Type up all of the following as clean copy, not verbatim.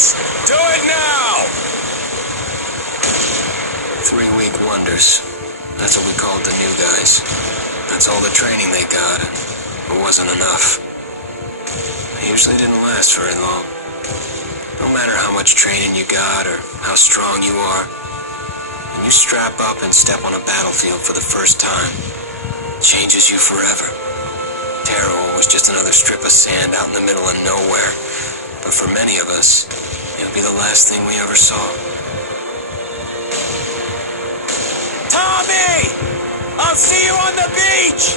this! Do it now! 3-week wonders. That's what we called the new guys. That's all the training they got. It wasn't enough. They usually didn't last very long. No matter how much training you got or how strong you are, when you strap up and step on a battlefield for the first time, it changes you forever. Terror was just another strip of sand out in the middle of nowhere, but for many of us, it'll be the last thing we ever saw. Tommy! I'll see you on the beach!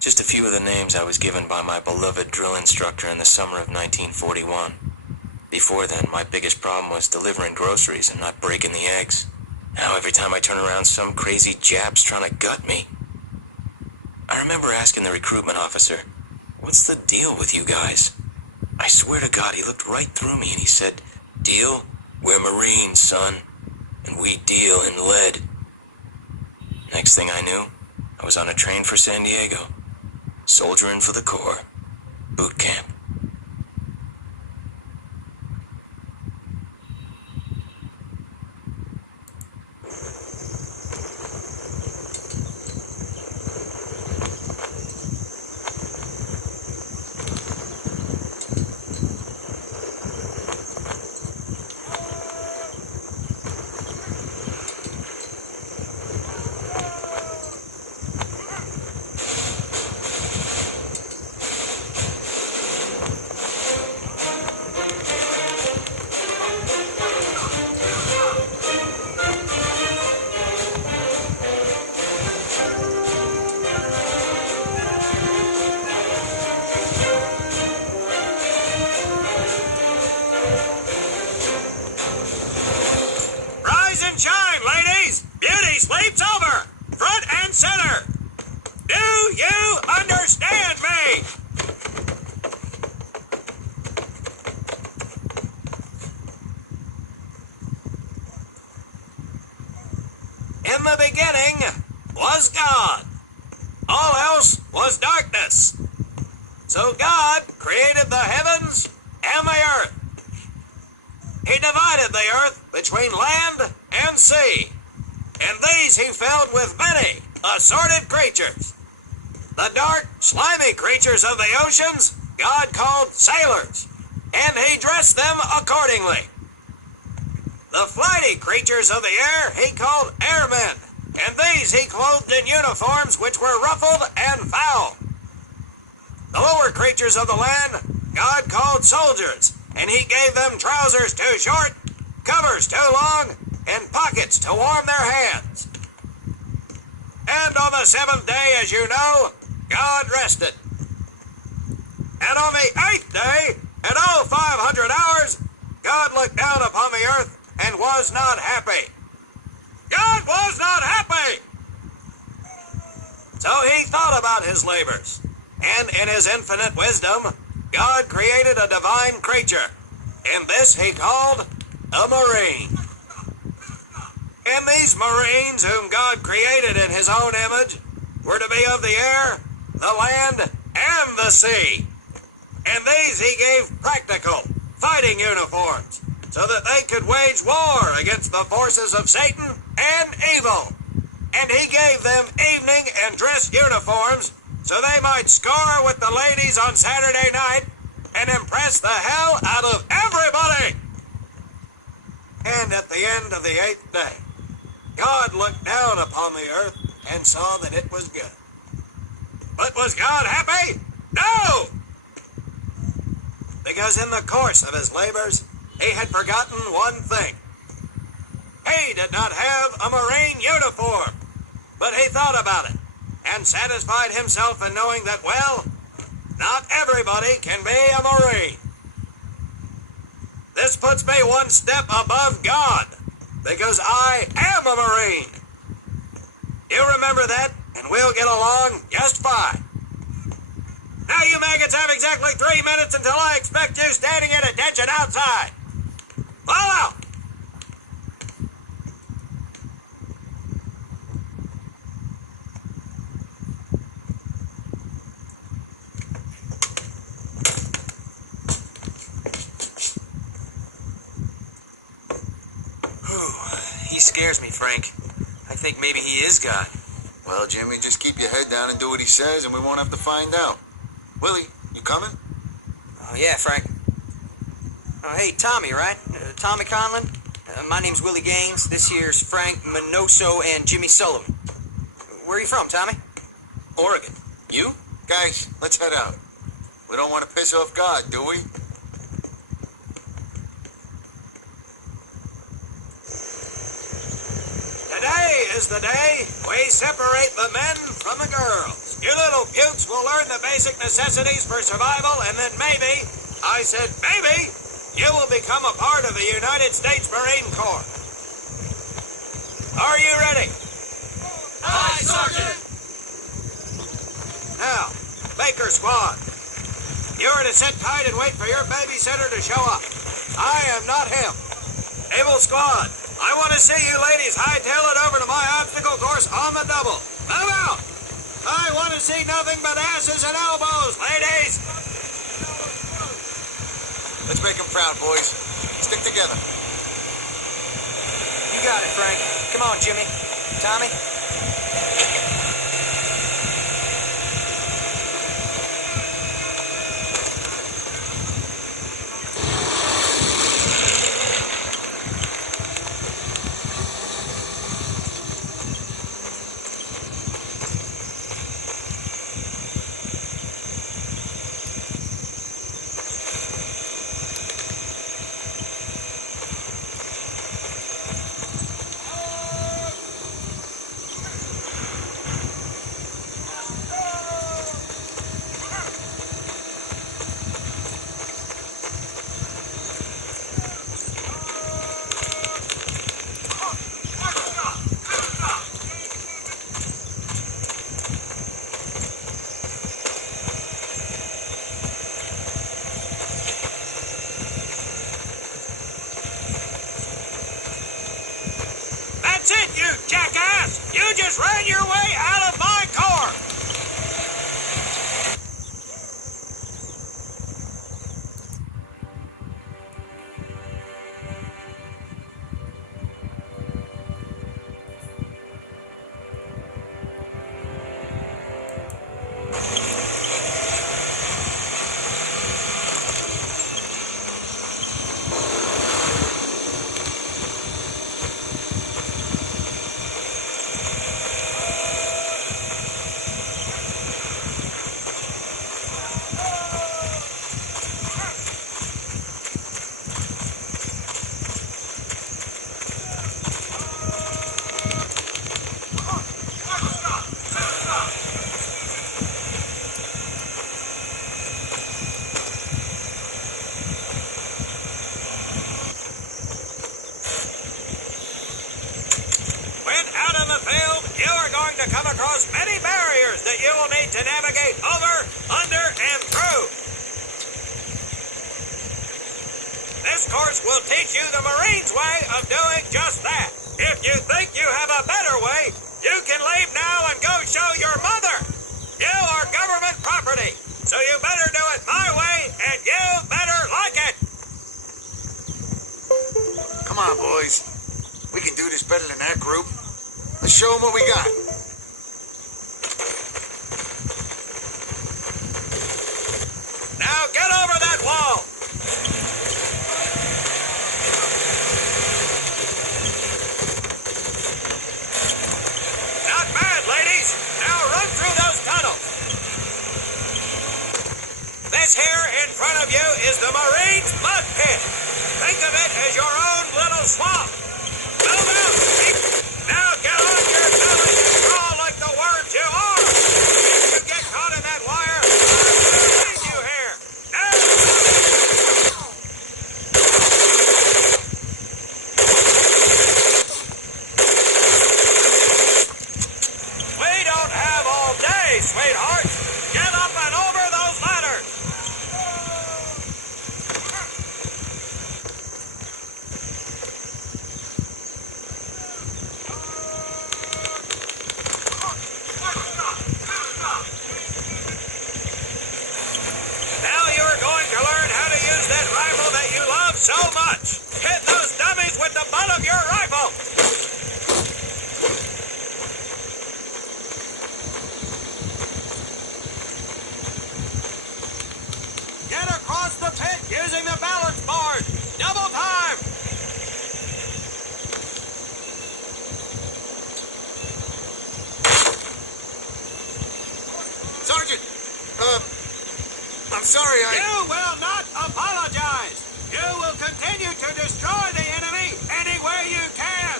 Just a few of the names I was given by my beloved drill instructor in the summer of 1941. Before then, my biggest problem was delivering groceries and not breaking the eggs. Now every time I turn around, some crazy Jap's trying to gut me. I remember asking the recruitment officer, "What's the deal with you guys?" I swear to God, he looked right through me and he said, "Deal? We're Marines, son, and we deal in lead." Next thing I knew, I was on a train for San Diego, soldiering for the Corps, boot camp. me! In the beginning was God. All else was darkness. So God created the heavens and the earth. He divided the earth between land and sea, and these he filled with many assorted creatures. The dark, slimy creatures of the oceans God called sailors, and he dressed them accordingly. The flighty creatures of the air he called airmen, and these he clothed in uniforms which were ruffled and foul. The lower creatures of the land God called soldiers, and he gave them trousers too short, covers too long, and pockets to warm their hands. And on the seventh day, as you know, God rested. And on the eighth day, at all 500 hours, God looked down upon the earth and was not happy. God was not happy! So he thought about his labors, and in his infinite wisdom, God created a divine creature, and this he called a marine. And these marines whom God created in his own image were to be of the air, the land, and the sea. And these he gave practical, fighting uniforms, so that they could wage war against the forces of Satan and evil. And he gave them evening and dress uniforms so they might score with the ladies on Saturday night and impress the hell out of everybody. And at the end of the eighth day, God looked down upon the earth and saw that it was good. But was God happy? No! Because in the course of his labors, he had forgotten one thing. He did not have a marine uniform, but he thought about it and satisfied himself in knowing that, well, not everybody can be a marine. This puts me one step above God, because I am a marine. You remember that, and we'll get along just fine. Now you maggots have exactly 3 minutes until I expect you standing at attention outside. Fall out! He scares me, Frank. I think maybe he is God. Well, Jimmy, just keep your head down and do what he says, and we won't have to find out. Willie, you coming? Oh, yeah, Frank. Oh, hey, Tommy, right? Tommy Conlon? My name's Willie Gaines. This here's Frank Minoso and Jimmy Sullivan. Where are you from, Tommy? Oregon. You? Guys, let's head out. We don't want to piss off God, do we? Today is the day we separate the men from the girls. You little pukes will learn the basic necessities for survival, and then maybe, I said maybe, you will become a part of the United States Marine Corps. Are you ready? Aye, Sergeant! Now, Baker Squad, you are to sit tight and wait for your babysitter to show up. I am not him. Naval Squad, I want to see you ladies hightail it over to my obstacle course on the double. Move out! I want to see nothing but asses and elbows, ladies! Let's make him proud, boys. Stick together. You got it, Frank. Come on, Jimmy. Tommy? You jackass! You just ran your way out of my car! To come across many barriers that you will need to navigate over, under, and through. This course will teach you the Marine's way of doing just that. If you think you have a better way, you can leave now and go show your mother. You are government property, so you better do it my way, and you better like it. Come on, boys. We can do this better than that group. Let's show them what we got. Now get over that wall! Not bad, ladies! Now run through those tunnels! This here in front of you is the Marine's mud pit. Think of it as your own little swamp. Move out! Now get on your belly and crawl like the worms you are! If you get caught in that wire, I'll leave you here! We don't have all day, sweethearts. Get up and over those ladders. Now you're going to learn how to use that rifle that you love so much. Hit those dummies with the butt of your rifle. Get across the pit using the balance board. Double time. Sergeant, I'm sorry, You will not apologize. You will continue to destroy the enemy any way you can.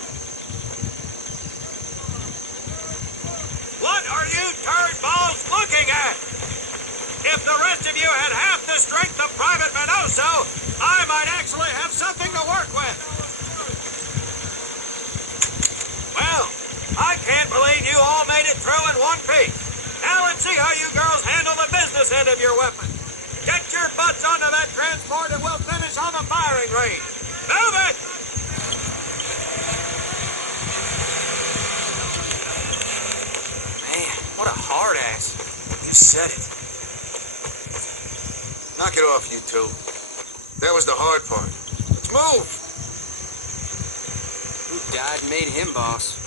What are you turd balls looking at? If the rest of you had half the strength of Private Minoso, I might actually have something to work with. Well, I can't believe you all made it through in one piece. Now let's see how you girls handle the business end of your weapon. Get your butts onto that transport and we'll finish on the firing range. Move it! Man, what a hard ass. You said it. Knock it off, you two. That was the hard part. Let's move. Who died and made him boss?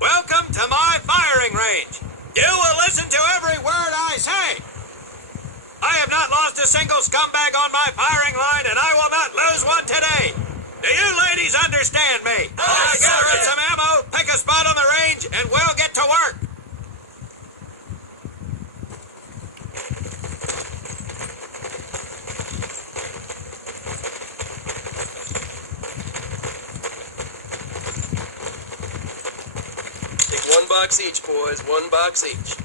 Welcome to my firing range. You will listen to every word I say. I have not lost a single scumbag on my firing line, and I will not lose one today. Do you ladies understand me? Aye, Get some ammo, pick a spot on the range, and we'll get to work. Take 1 box each, boys. 1 box each.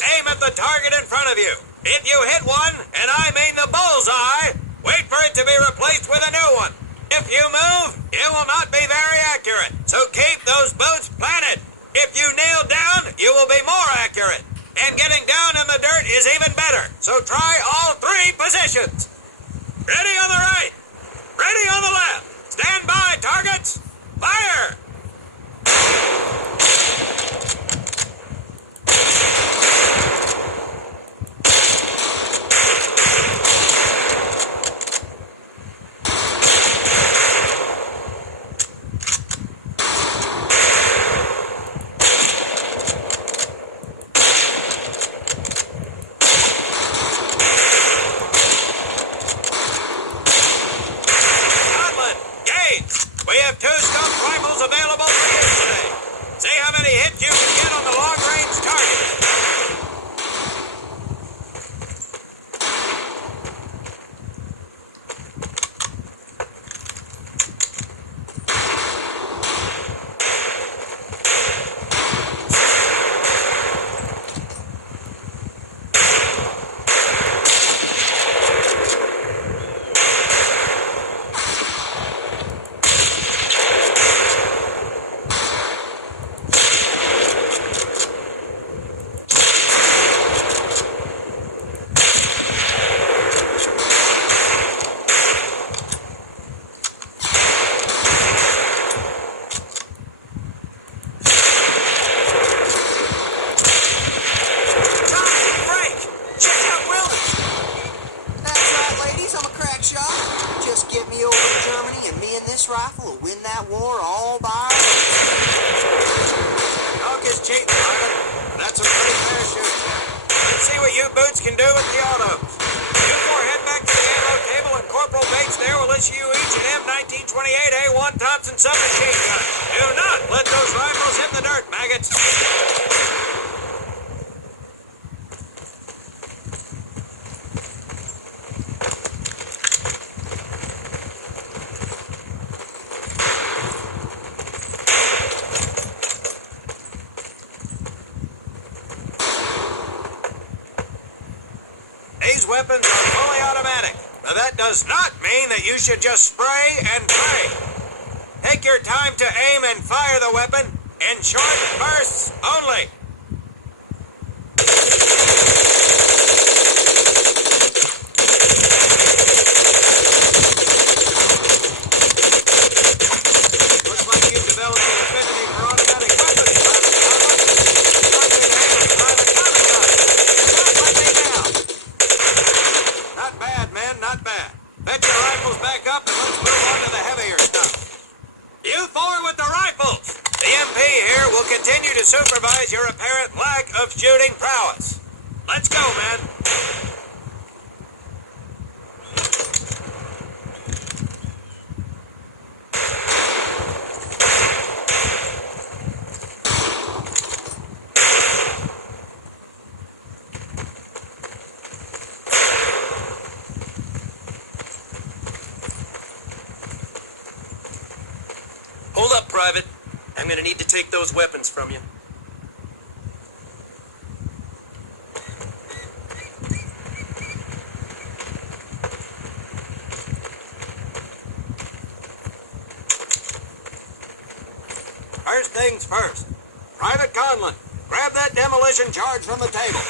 Aim at the target in front of you. If you hit one, and I mean the bullseye, wait for it to be replaced with a new one. If you move, it will not be very accurate, so keep those boots planted. If you nail down, you will be more accurate. And getting down in the dirt is even better, so try all 3 positions. Ready on the right, ready on the left. Stand by, targets. Fire! We have 2 stumped rifles available for use today. See how many hits you can get on the long-range target. Rifle will win that war all by ourselves. Talk is cheap, Private. That's a pretty fair shoot. Let's see what you boots can do with the autos. You 4 head back to the ammo table, and Corporal Bates there will issue you each an M1928A1 Thompson submachine gun. Do not let those rifles hit the dirt, maggots. These weapons are fully automatic, but that does not mean that you should just spray and pray. Take your time to aim and fire the weapon in short bursts only. Looks like you've developed an affinity for automatic weapons, Private Conlon. You're going to hang with Private Conlon. Don't let me down. Not bad, man, not bad. Fetch your rifles back up and let's move on to the heavier stuff. You 4 with the rifles. The MP here will continue to supervise your apparent lack of shooting prowess. Let's go, man. Hold up, Private. I'm gonna need to take those weapons from you. First things first. Private Conlon, grab that demolition charge from the table.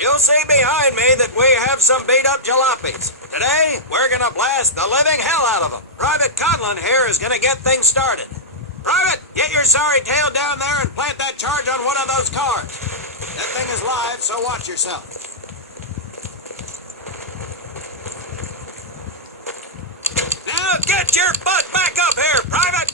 You'll see behind me that we have some beat-up jalopies. Today, we're gonna blast the living hell out of them. Private Conlon here is gonna get things started. Private, get your sorry tail down there and plant that charge on one of those cars. That thing is live that, so watch yourself. Now get your butt back up here, Private!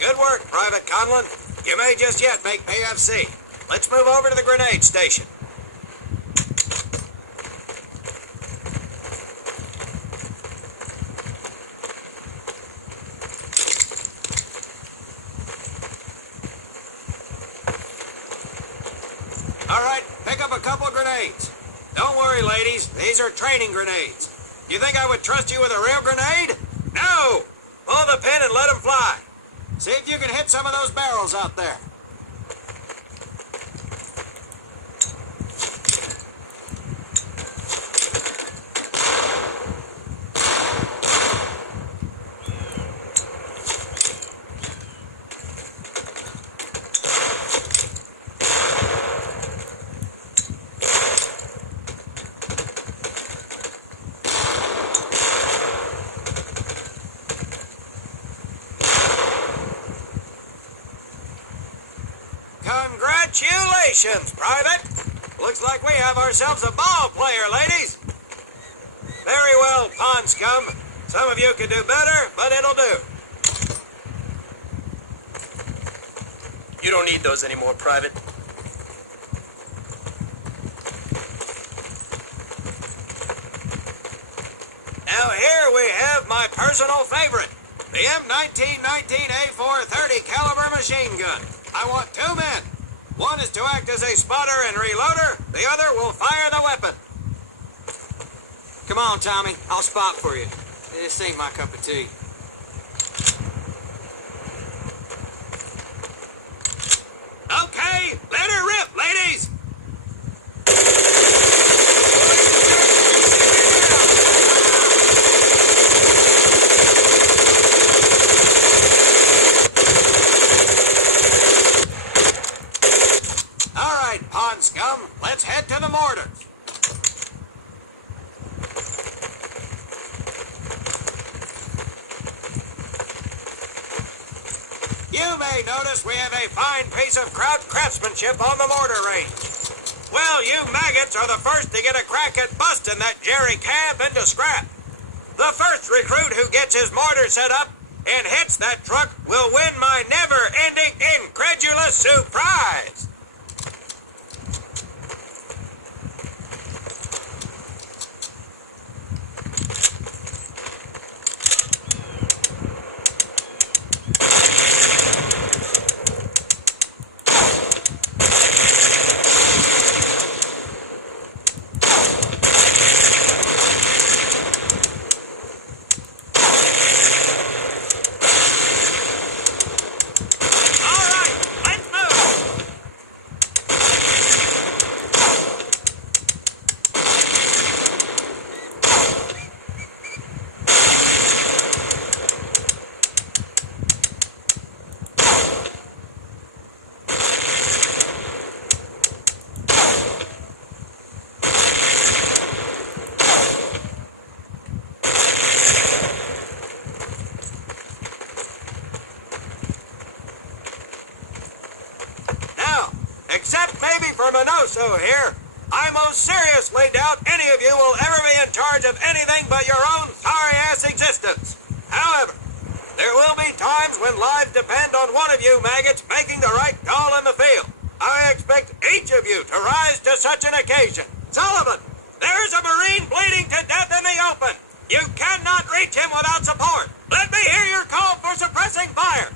Good work, Private Conlon. You may just yet make PFC. Let's move over to the grenade station. All right, pick up a couple grenades. Don't worry, ladies. These are training grenades. You think I would trust you with a real grenade? No! Pull the pin and let them fly. See if you can hit some of those barrels out there. Congratulations, Private. Looks like we have ourselves a ball player, ladies. Very well, pond scum. Some of you could do better, but it'll do. You don't need those anymore, Private. Now here we have my personal favorite, the M1919A4 30 caliber machine gun. I want two men. One is to act as a spotter and reloader. The other will fire the weapon. Come on, Tommy. I'll spot for you. This ain't my cup of tea. Okay, let her rip, ladies. All right, pond scum, let's head to the mortars. You may notice we have a fine piece of craftsmanship on the mortar range. Well, you maggots are the first to get a crack at busting that jerry cab into scrap. The first recruit who gets his mortar set up and hits that truck will win my never-ending incredulous surprise. Except maybe for Minoso here, I most seriously doubt any of you will ever be in charge of anything but your own sorry-ass existence. However, there will be times when lives depend on one of you maggots making the right call in the field. I expect each of you to rise to such an occasion. Sullivan, there's a Marine bleeding to death in the open. You cannot reach him without support. Let me hear your call for suppressing fire.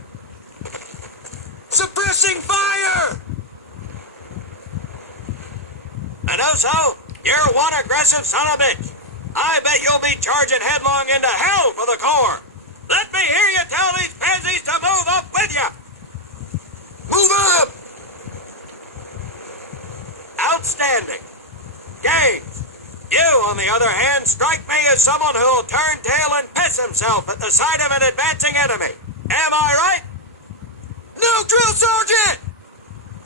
Suppressing fire! Minoso, you're one aggressive son of a bitch. I bet you'll be charging headlong into hell for the Corps. Let me hear you tell these pansies to move up with you. Move up! Outstanding. Gaines, you, on the other hand, strike me as someone who'll turn tail and piss himself at the sight of an advancing enemy. Am I right? No, Drill Sergeant!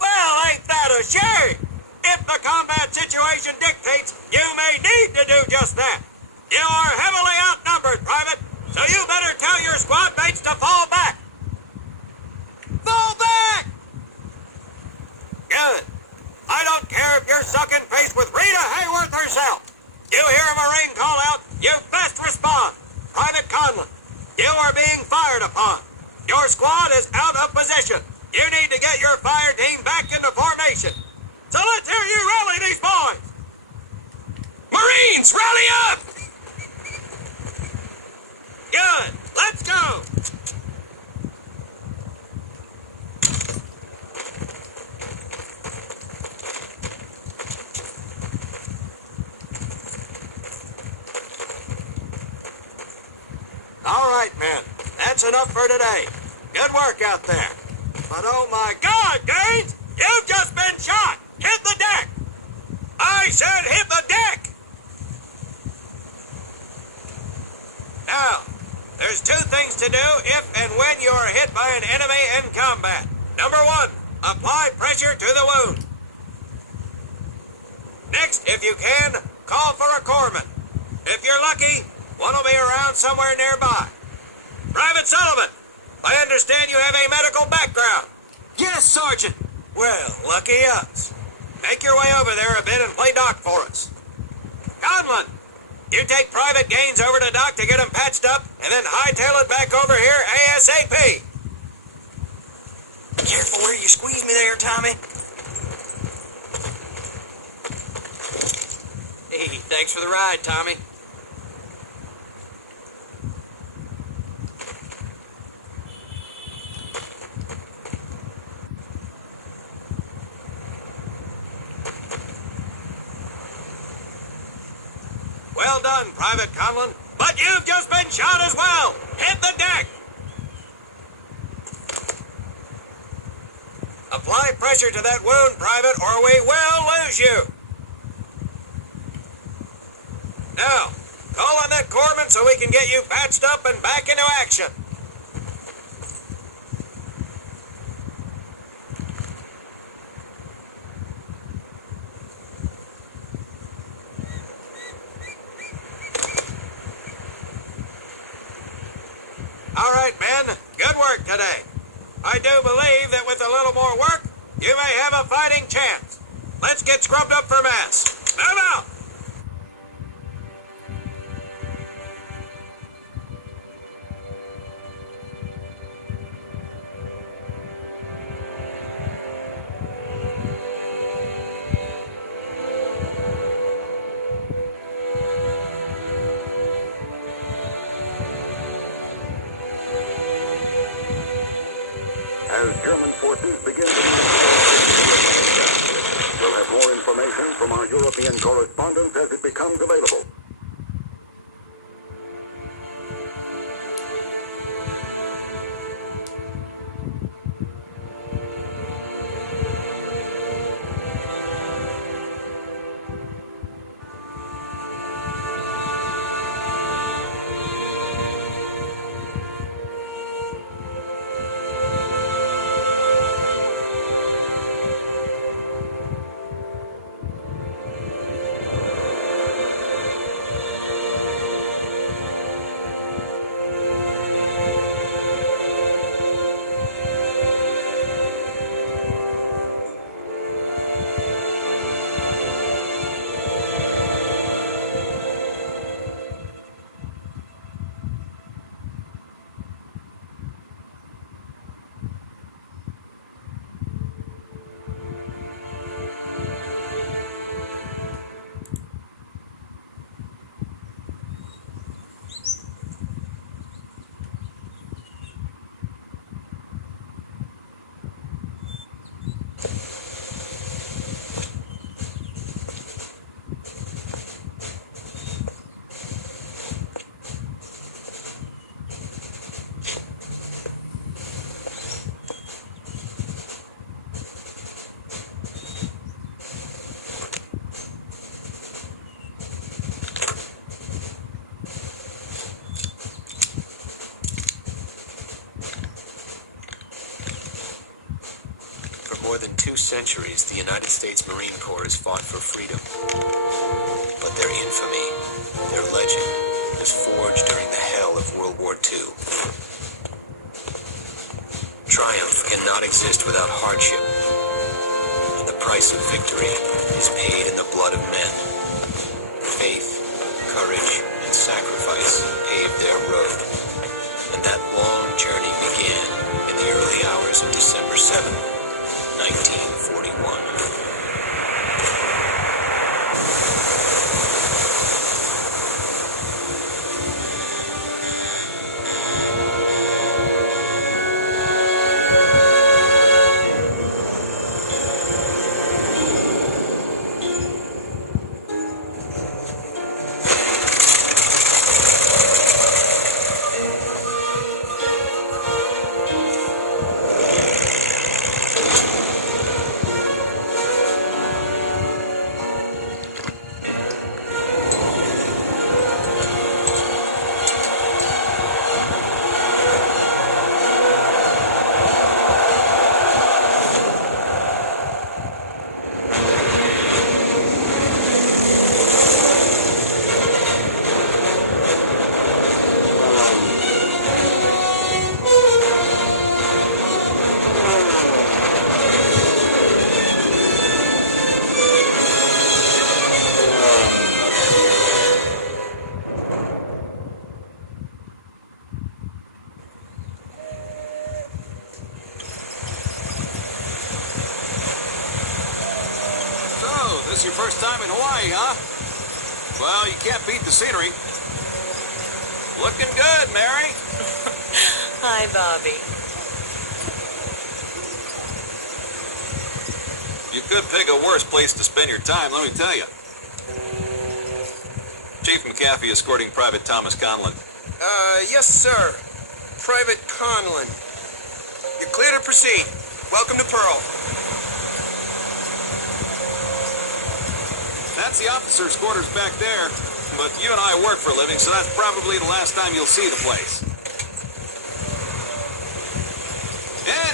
Well, ain't that a shame? If the combat situation dictates, you may need to do just that. You are heavily outnumbered, Private. So you better tell your squad mates to fall back. Fall back! Good. I don't care if you're sucking face with Rita Hayworth herself. You hear a Marine call out, you best respond. Private Conlon, you are being fired upon. Your squad is out of position. You need to get your fire team back into formation. So let's hear you rally these boys. Marines, rally up! Good. Let's go. All right, men. That's enough for today. Good work out there. But oh my God, Gaines! You've just been shot! Hit the deck! I said hit the deck! Now, there's two things to do if and when you are hit by an enemy in combat. Number one, apply pressure to the wound. Next, if you can, call for a corpsman. If you're lucky, one will be around somewhere nearby. Private Sullivan, I understand you have a medical background. Yes, Sergeant. Well, lucky us. Make your way over there a bit and play doc for us. Conlon, you take Private Gaines over to doc to get him patched up, and then hightail it back over here ASAP. Careful where you squeeze me there, Tommy. Hey, thanks for the ride, Tommy. Well done, Private Conlon. But you've just been shot as well. Hit the deck. Apply pressure to that wound, Private, or we will lose you. Now, call on that corpsman so we can get you patched up and back into action. All right, men. Good work today. I do believe that with a little more work, you may have a fighting chance. Let's get scrubbed up for mass. Move out! As German forces begin to we'll have more information from our European correspondents as it becomes available. More than 2 centuries, the United States Marine Corps has fought for freedom. But their infamy, their legend, was forged during the hell of World War War II. Triumph cannot exist without hardship, and the price of victory is paid in the blood of men. Faith, courage, and sacrifice paved their road, and that long journey began in the early hours of December 7th, 1941. This is your first time in Hawaii, huh? Well, you can't beat the scenery. Looking good, Mary. Hi, Bobby. You could pick a worse place to spend your time, let me tell you. Chief McAfee escorting Private Thomas Conlon. Yes, sir. Private Conlon. You're clear to proceed. Welcome to Pearl. That's the officer's quarters back there, but you and I work for a living, so that's probably the last time you'll see the place.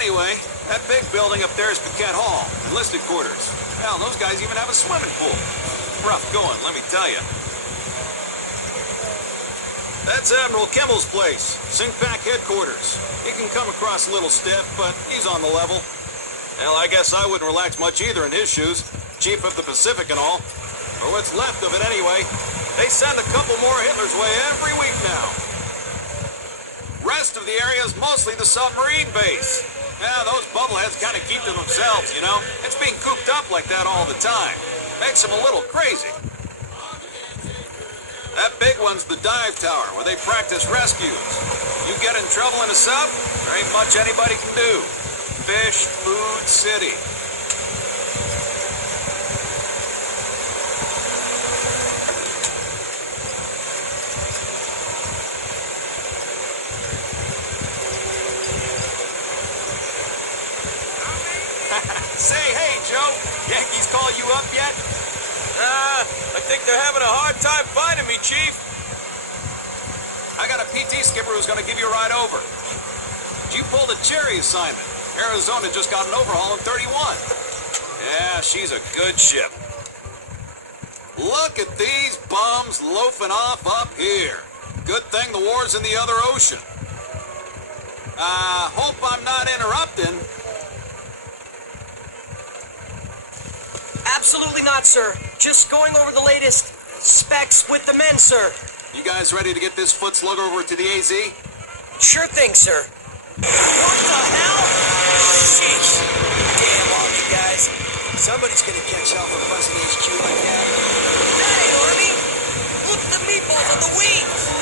Anyway, that big building up there is Paquette Hall, enlisted quarters. Hell, those guys even have a swimming pool. Rough going, let me tell you. That's Admiral Kimmel's place, Sink-Pack headquarters. He can come across a little stiff, but he's on the level. Hell, I guess I wouldn't relax much either in his shoes. Chief of the Pacific and all. Or what's left of it anyway. They send a couple more Hitler's way every week now. Rest of the area is mostly the submarine base. Yeah, those bubbleheads kind of keep to themselves, you know? It's being cooped up like that all the time. Makes them a little crazy. That big one's the dive tower, where they practice rescues. You get in trouble in a sub, there ain't much anybody can do. Fish, food, city. Say, hey, Joe, Yankees call you up yet? I think they're having a hard time finding me, Chief. I got a PT skipper who's going to give you a ride over. You pulled a cherry assignment. Arizona just got an overhaul in 31. Yeah, she's a good ship. Look at these bums loafing off up here. Good thing the war's in the other ocean. Hope I'm not interrupting. Absolutely not, sir. Just going over the latest specs with the men, sir. You guys ready to get this foot slug over to the AZ? Sure thing, sir. What the hell? Sheesh. Damn Army guys. Somebody's gonna catch hell for buzzing HQ like that. Hey, Army! Look at the meatballs on the wings!